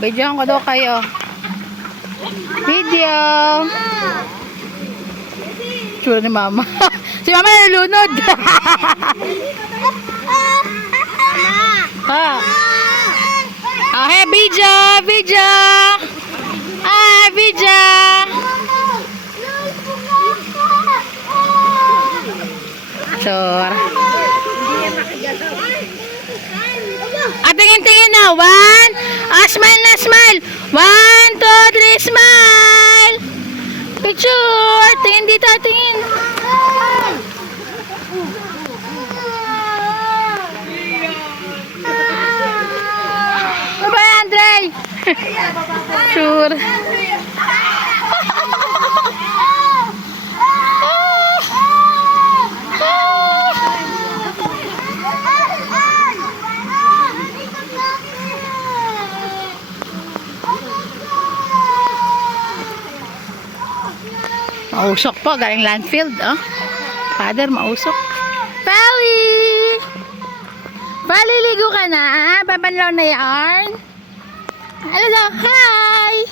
Videoan ko daw kayo. Video. Tsura ni mama. Si mama nalunod. Ha. Okay, video. Video. Video. Sure. Tingin-tingin na. One. Smile na, smile. 1, 2, 3, smile. Picture. Tingin dito, tingin. Bye-bye, Andre. Sure. Mausok po, galing Landfield, oh. Father, mausok. Pali! Pali, ligo ka na. Papanlaw na yarn. Hello daw, hi!